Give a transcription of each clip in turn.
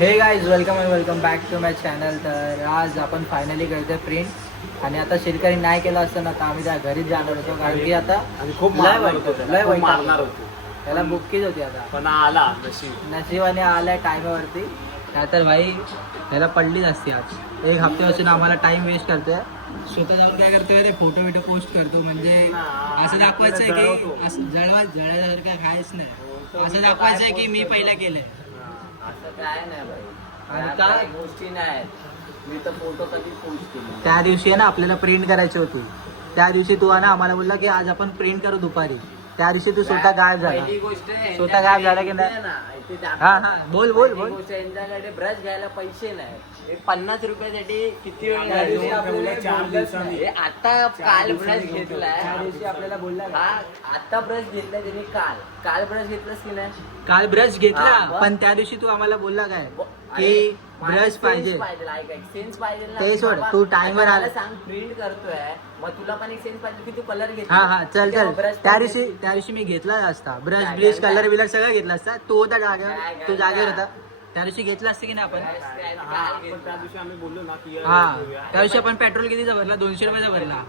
हे guys welcome back to my channel. तर आज आपण फायनली करतोय प्रिंट आणि आता शेतकरी नाही केला असतं ना तर आम्ही त्या घरीच जाणार होतो कारण की आता खूप लय मारणार होतो. त्याला बुक्कीच होती आता पण आला नशिबाने आलाय टायमावरती. काय तर भाई त्याला पडलीच असती आज. एक हफ्त्यापासून आम्हाला टाइम वेस्ट करतोय. स्वतः जाऊन काय करतोय ते फोटो बिटो पोस्ट करतो म्हणजे असं दाखवायचं आहे की असं जळल्यासारखं काहीच नाही. असं दाखवायचं आहे की मी पहिला केलंय. असं काय नाही भाई आणि काय काय गोष्टी नाही. मी तर फोटो कधी पोस्ट केले. त्या दिवशी आहे ना आपल्याला प्रिंट करायची होती. त्या दिवशी तू आहे ना आम्हाला बोलला की आज आपण प्रिंट करू दुपारी. त्या दिवशी तू स्वतः गायब झाला. पहिली गोष्ट स्वतः गायब झाला की नाही? हा बोल पहिली गोष्ट यांच्याकडे ब्रश घ्यायला पैसे नाही. एक 50 रुपयासाठी किती वेळ लागेल? 4 दिवसांनी. हे आता काल ब्रश घेतलाय. त्या दिवशी आपल्याला बोलला हा आता ब्रश घेतलाय त्यांनी काल ब्रश घेतलास की नाही? काल ब्रश घेतला हा, पण त्या दिवशी तू आम्हाला बोलला काय की ब्रश पाहिजे. सेन्स पाहिजे ना. ते सोड, बाबा, तू टाइमवर आता आला. मला सांग प्रिंट करतोय मग तुला पण एक सेन्स पाहिजे की तू कलर घेतला. हा चल ब्रश त्या दिवशी मी घेतला असता ब्रश काय, ब्लिश काय, कलर बिलर सगळं घेतला असता. तू होता काय, जागेवर. तू काय, जागेवर काय? होता त्या दिवशी घेतला असतं की नाही आपण. पण त्या दिवशी आम्ही बोललो ना की हा त्या दिवशी आपण पेट्रोल कितीचा भरला? 200 रुपयाचा भरला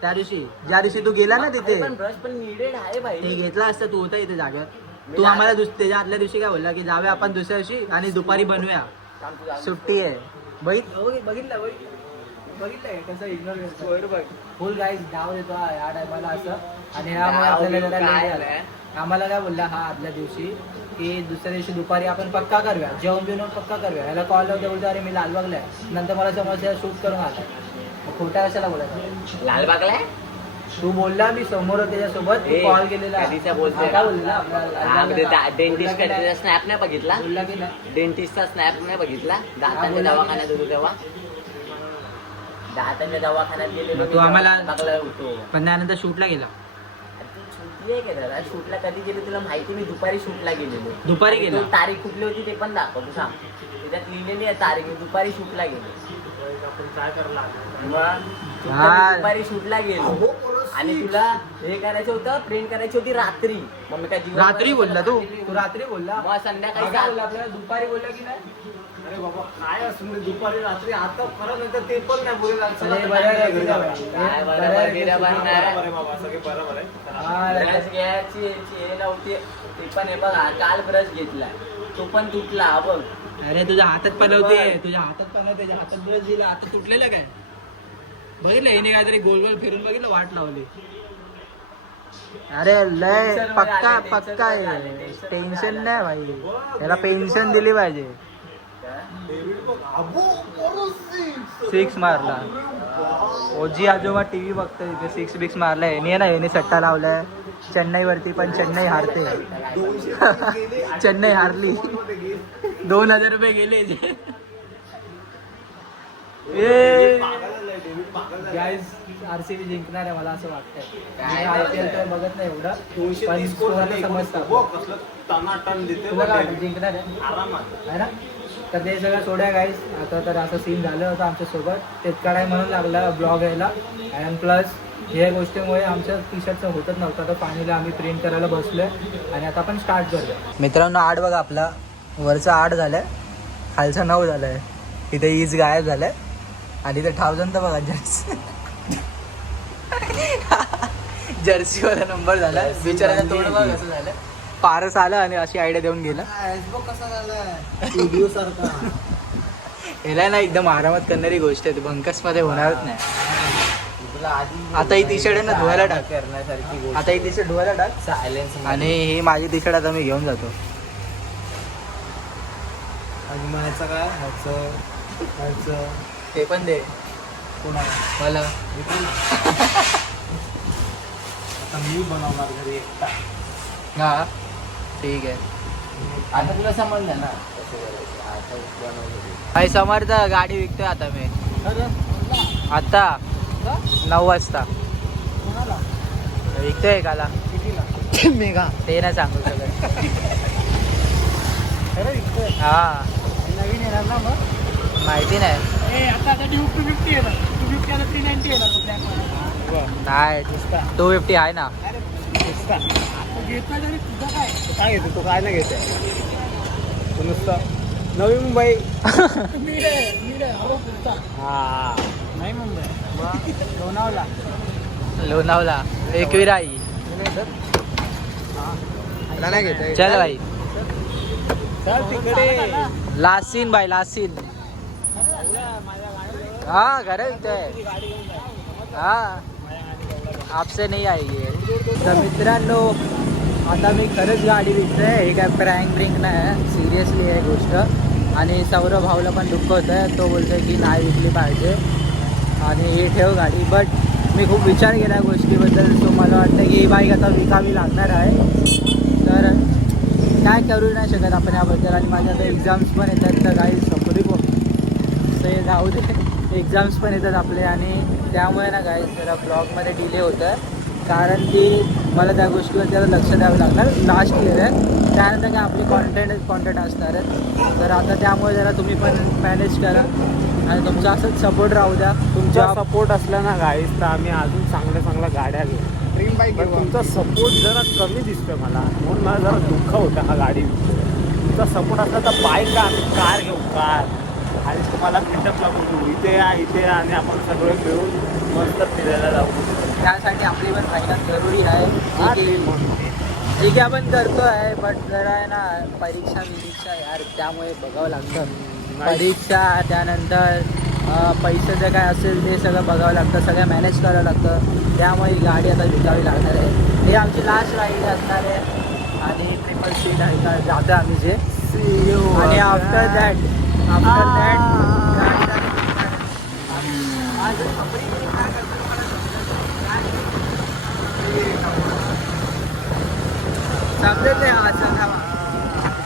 त्या दिवशी. ज्या दिवशी तू गेला ना तिथे पण ब्रश पण नीडेड आहे भाई. ते घेतला असतं. तू होता इथे जागेवर. तू आम्हाला त्याच्या आदल्या दिवशी काय बोलला की जाऊया आपण दुसऱ्या दिवशी आणि दुपारी बनवूया. सुट्टी आहे. बघितलंय कसं इग्नोर करतो. फुल गाईज डाव देतो या टायमाला असं. आणि ह्यामुळे आपल्याला जरा लेट झालाय. आम्हाला काय बोलला हा आदल्या दिवशी की दुसऱ्या दिवशी दुपारी आपण पक्का करूया. जेवण बिवून पक्का करूया. याला कॉल लावतो बोलतो अरे मी लालबागला आहे. नंतर मला समजलं शूट करून आला. खोटा कशाला बोलायचं? लालबागला आहे? तू बोलला मी समोर त्याच्यासोबत कॉल केलेला. कधीचा बोलतोय? काय बोलला? डेंटिस्ट कडचा स्नॅप नाही बघितला? बोलला की नाही? डेंटिस्टचा स्नॅप नाही बघितला? दातांच्या दवाखान्यात होतो तेव्हा दातांच्या दवाखान्यात गेलेलो. तू आम्हाला लालबागला होतो. पण त्यानंतर शूटला गेला. शूटला गेला. शूटला कधी गेलो तुला माहिती? मी दुपारी शूटला गेलेलो. दुपारी आणि गेला? तो तारीख कुठली होती ते पण दाखवतो सांग. त्याच्यात लिहिलेली आहे तारीख. मी दुपारी शूटला गेलो. आपण काय करायला हा. दुपारी शूटला गेलो आणि तुला हे करायचं होतं प्रिंट करायची होती रात्री. मग मी काय दिवसभर रात्री बोलला तू रात्री बोलला. मग संध्याकाळी काय बोलला आपल्याला? दुपारी बोलला की नाही? अरे बाबा काय असं दुपारी रात्री आता परत नंतर ते पण नाही बोलले. अरे बरं आहे, बरं आहे. काय बरोबर गिराबर नाही. अरे बाबा सगळे बरोबर आहे. हा, ब्रश घ्यायची याची हे नव्हती. ते पण हे बघ काल ब्रश घेतलाय तो पण तुटला. हा बघ अरे तुझ्या हातात बनवते. तुझ्या हातात बनवते. त्याच्या हातात ब्रश दिला. आता तुटलेलं काय बघितलं? हिने काहीतरी गोल गोल फिरून बघितलं वाट लावली. अरे लय पक्का आहे. टेन्शन नाही भाई. त्याला पेन्शन दिली पाहिजे. 6 मारला. ओजी आजोबा टीव्ही बघतोय तिथे 6 बिक्स मारलाय. याने सट्टा लावलाय चेन्नई वरती पण चेन्नई हारते. चेन्नई हारली. 2000 रुपये गेले. गाईज आरसीबी जिंकणार आहे मला असं वाटतंय. आयपीएल तर बघत नाही एवढं. 230 स्कोर झाले. समजतात हो, कसलं टनाटन देते तुला काय बघ. वाटतं? जिंकणार आहे आरामात. आहे ना? तर ते सगळं सोड्या गाईज. आता तर असं सीन झालं होतं आमच्यासोबत. तितका काय म्हणून लागला ब्लॉग यायला. अँड प्लस ह्या गोष्टीमुळे आमच्या टी शर्टचं होतच नव्हतं. तर फायनली आम्ही प्रिंट करायला बसलोय आणि आता आपण स्टार्ट करूया. मित्रांनो 8 बघा आपला वरचा 8 झालाय. खालचा 9 झालाय. इथे ईज गायब झालाय आणि इथे 1000 तर बघा जर्सीवाला नंबर झाला. बिचाराचा तोंड बघ कसं झालं. पारस आला आणि अशी आयडिया देऊन गेला. कसा झालाय सारखा. याला ना एकदम आरामात करणारी गोष्ट आहे. भंकस मध्ये होणारच नाही. आता ही टी शर्ट आहे ना धुवायला टाक. करण्यासारखी आता ही टी शर्ट धुवायला टाक. सायलेन्स आणि ही माझी टी शर्ट आता मी घेऊन जातो. आणि म्हणायचं काय ह्याचं ते पण दे कोणा मला. आता मी बनवणार घरी एकटा. हा ठीक आहे. आता तुला समजलं ना कसं करायचं. आता बनवलं भाई समर्थ गाडी विकतोय आता मी. आता 9 वाजता विकतोय एकाला. मी का ते नाही सांगू शकत. हा नवीन येणार ना मग. माहिती नाही. नाही 250 आहे ना. काय घेतो तो काय नाही घेते. मस्त नवी मुंबई हा नाही मुंबई लोणावळा लोणावळा एकविराई नाही घेत चल भाई तिकडे लासीन भाई लासीन हाँ घर इथे हाँ आपसे नहीं आएगी तर मित्रांनो आता मी खरंच गाडी विकतोय हे काय प्रँक ब्रिंक नाही आहे सिरियसली आहे गोष्ट आणि सौरभ भाऊला पण दुःख होतं आहे तो बोलतोय की नाही विकली पाहिजे आणि हे ठेव गाडी बट मी खूप विचार केला या गोष्टीबद्दल सो मला वाटतं की ही बाईक आता विकावी लागणार आहे तर काय करू नाही शकत आपण याबद्दल आणि माझ्या आता एक्झाम्स पण येतात तर काही सपोरी ते जाऊ दे एक्झाम्स पण येतात आपले आणि त्यामुळे ना काय जरा ब्लॉगमध्ये डिले होतं आहे कारण की मला त्या गोष्टीवर त्याला लक्ष द्यावं लागणार लास्ट इयर आहे त्यानंतर काय आपले कॉन्टेंट असणार आहेत तर आता त्यामुळे जरा तुम्ही पण मॅनेज करा आणि तुमचा असंच सपोर्ट राहू द्या तुमचा तुमच्या सपोर्ट असला ना गाईस तर आम्ही अजून चांगल्या गाड्या घेऊ ड्रीम बाईक तुमचा सपोर्ट जरा कमी दिसतोय मला म्हणून मला जरा दुःख होतं हा गाडी तुमचा सपोर्ट असला तर बाईक का आम्ही कार घेऊ कार आणि तुम्हाला पिटअपला बोलू इथे या आणि आपण सगळे मिळून मस्त फिरायला जाऊ त्यासाठी आपली पण मेहनत जरुरी आहे ठीक आहे आपण करतो आहे बट जरा आहे ना परीक्षा यार त्यामुळे बघावं लागतं परीक्षा त्यानंतर पैशाचं काय असेल ते सगळं बघावं लागतं सगळं मॅनेज करावं लागतं त्यामुळे ही गाडी आता विकावी लागणार आहे हे आमची लास्ट राईड असणार आहे आणि ट्रिपल सीट आहे का जातं आम्ही जे आणि आफ्टर दॅट समजत नाही असं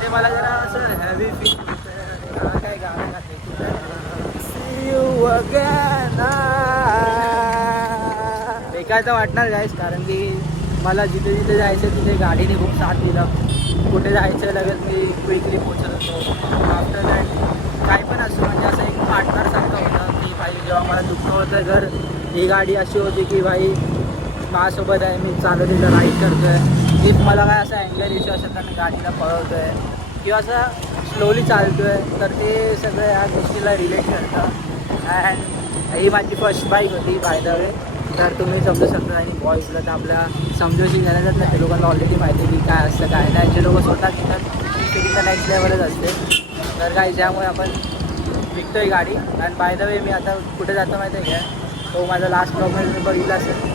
ते मला जरा असं हॅवी फील काय गाणं बेकार तर वाटणार गायस कारण की मला जिथे जिथे जायचं तिथे गाडीने खूप साथ दिलं कुठे जायचं लगेच मी क्विकली पोचत होतो आफ्टर दॅट काही पण असं म्हणजे असं एक पार्टनरसारखं होतं की भाई जेव्हा मला दुःख होतं घर ही गाडी अशी होती की भाई माझ्यासोबत आहे मी चालवली तर राईड करतो आहे इफ मला काय असं अँगल इश्यू असेल तर मी गाडीला पळवतो आहे किंवा असं स्लोली चालतो आहे तर ते सगळं या गोष्टीला रिलेट करतं अँड ही माझी फर्स्ट बाईक होती बाय द वे तर तुम्ही समजू शकता आणि बॉईजला तर आपल्या समजूशी गरजच नाही ते लोकांना ऑलरेडी माहिती आहे की काय असतं काय नाही जे लोक स्वतः घेतात नेक्स्ट लेवलच असते तर काय ज्यामुळे आपण विकतोय गाडी आणि बाय द वे मी आता कुठे जातो माहिती आहे का तो माझा लास्ट ब्लॉगमध्ये मी बघितला असेल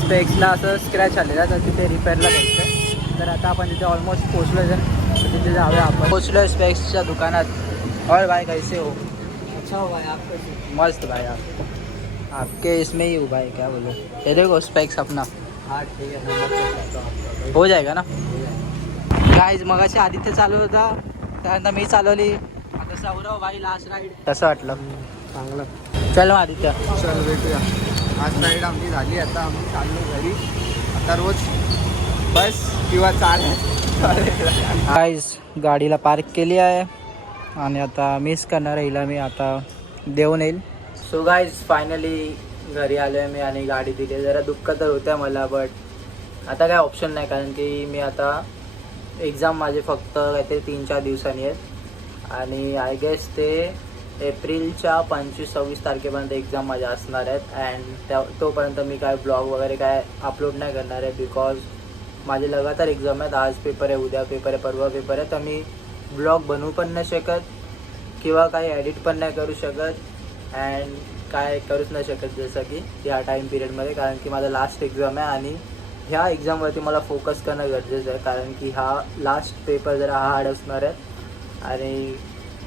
स्पेक्सला असं स्क्रॅच आलेला तर तिथे रिपेअरला घ्यायचं तर आता आपण तिथे ऑलमोस्ट पोचलो आहे तर तिथे जाऊया आपण पोचलो आहे स्पेक्सच्या दुकानात और भाई कैसे हो अच्छा हो भाई आपको मस्त भाई आपके इसमें ही हो भाई क्या बोलो ये देखो स्पेक्स अपना हाँ ठीक है नंबर चेक करता हूँ आपका हो जाएगा ना गाईज मगाशी आदित्य चालू होता त्यानंतर मी चालवली आता सौरव भाई लास्ट राईड कसं वाटलं चांगलं चल मग आदित्य चल भेटूया आज राईड आमची झाली आता आम्ही चाललो घरी आता रोज बस किंवा गाईज गाडीला पार्क केली आहे आणि आता मिस करणार आहे हिला मी आता देऊन येईल सो गाईज फायनली घरी आलो आहे मी आणि गाडी दिली जरा दुःख तर होतं मला बट आता काय ऑप्शन नाही कारण की मी आता एक्झाम माझे फक्त काहीतरी 3-4 दिवसांनी आहेत आणि आय गेस ते एप्रिलच्या 25-26 तारखेपर्यंत एक्झाम माझ्या असणार आहेत अँड तोपर्यंत मी काय ब्लॉग वगैरे काय अपलोड नाही करणार आहे बिकॉज माझे लगातार एक्झाम आहेत आज पेपर आहे उद्या पेपर आहे परवा पेपर आहे तर मी ब्लॉग बनवू पण नाही शकत किंवा काही एडिट पण नाही करू शकत अँड काय करूच नाही शकत जसं की ह्या टाईम पिरियडमध्ये कारण की माझा लास्ट एक्झाम आहे आणि ह्या एक्झामवरती मला फोकस करणं गरजेचं आहे कारण की हा लास्ट पेपर जरा हार्ड असणार आहे आणि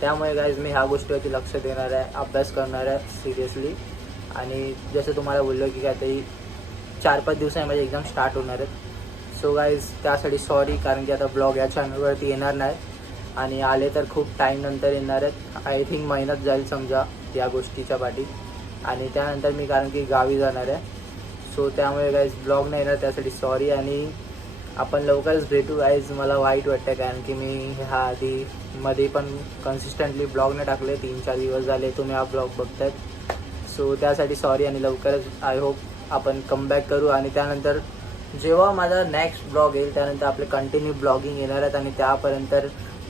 त्यामुळे गाईज मी ह्या गोष्टीवरती लक्ष देणार आहे अभ्यास करणार आहे सिरियसली आणि जसं तुम्हाला बोललो की काहीतरी 4-5 दिवसांनी माझे एक्झाम स्टार्ट होणार आहेत सो गाईज त्यासाठी सॉरी कारण की आता ब्लॉग या चॅनलवरती येणार नाही आणि आले तर खूप टाईम नंतर येणार आहेत आय थिंक महिन्यात जाईल समजा या गोष्टीच्या पाठी आणि त्यानंतर मी कारण की गावी जाणार आहे सो त्यामुळे गाईज ब्लॉग नाही येणार त्यासाठी सॉरी आणि आपण लवकरच भेटू गाईज मला वाईट वाटतं कारण की मी ह्या आधी मध्ये पण कन्सिस्टंटली ब्लॉग नाही टाकले 3-4 दिवस झाले तुम्ही हा ब्लॉग बघतायत सो त्यासाठी सॉरी आणि लवकरच आय होप आपण कमबॅक करू आणि त्यानंतर जेव्हा माझा नेक्स्ट ब्लॉग येईल त्यानंतर आपले कंटिन्यू ब्लॉगिंग येणार आहेत आणि त्यापर्यंत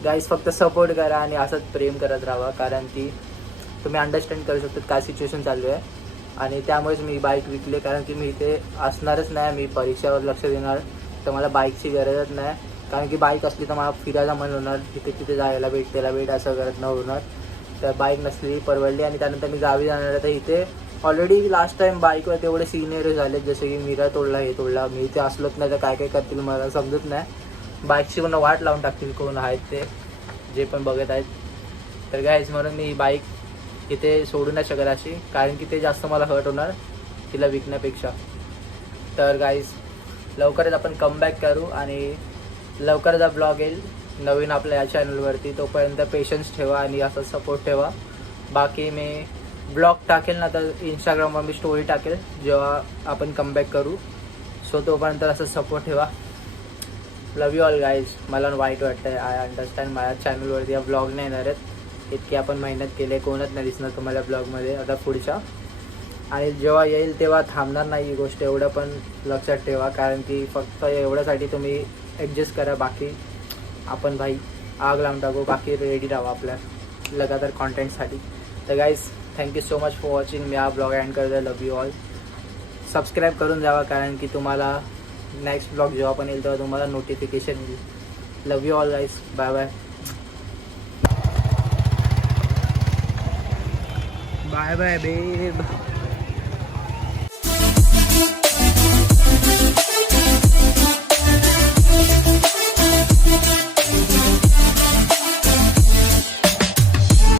गाईज फक्त सपोर्ट करा आणि असंच प्रेम करत राहा, कारण की तुम्ही अंडरस्टँड करू शकतात काय सिच्युएशन चालू आहे. आणि त्यामुळेच मी बाईक विकले, कारण की मी इथे असणारच नाही, मी परीक्षावर लक्ष देणार, तर मला बाईकची गरजच नाही. कारण की बाईक असली तर मला फिरायला मन होणार, तिथे तिथे जायला भेट त्याला भेट असं करत न होणार. तर बाईक नसली परवडली. आणि त्यानंतर मी गावी जाणार आहे, तर इथे ऑलरेडी लास्ट टाईम बाईकवर तेवढे सिनियर झाले, जसे की मिरा तोडला, हे तोडला. मी इथे असलोच नाही तर काय काय करतील मला समजत नाही. बाईकची पण वाट लावून टाकतील कोण आहेत ते, जे पण बघत आहेत. तर गाईज म्हणून मी ही बाईक इथे सोडू नाही शकत अशी, कारण की ते जास्त मला हर्ट होणार तिला विकण्यापेक्षा. तर गाईज लवकरच आपण कमबॅक करू आणि लवकरच हा ब्लॉग येईल नवीन आपल्या या चॅनलवरती. तोपर्यंत पेशन्स ठेवा आणि असा सपोर्ट ठेवा. बाकी मी ब्लॉग टाकेल ना, तर इंस्टाग्रामवर मी स्टोरी टाकेल जेव्हा आपण कमबॅक करू. सो तोपर्यंत असं सपोर्ट ठेवा. लव यू ऑल गाईज. मला वाईट वाटतं, आय अंडरस्टँड. माझ्या चॅनलवरती या ब्लॉग नाही येणार आहेत, इतकी आपण मेहनत केली, कोणच नाही दिसणार तुम्हाला ब्लॉगमध्ये आता पुढच्या. आणि जेव्हा येईल तेव्हा थांबणार नाही ही गोष्ट, एवढं पण लक्षात ठेवा. कारण की फक्त एवढ्यासाठी तुम्ही ॲडजस्ट करा, बाकी आपण भाई आग लावून टाकू. बाकी रेडी राहा आपल्या लगातार कॉन्टेंटसाठी. तर guys thank you so much for watching. मी हा ब्लॉग एंड करतो. लव यू ऑल. सबस्क्राईब करून जावा, कारण की तुम्हाला नेक्स्ट ब्लॉग जेव्हा पण येईल तेव्हा तुम्हाला नोटिफिकेशन येईल. Love you all guys. Bye bye. Bye bye बेब.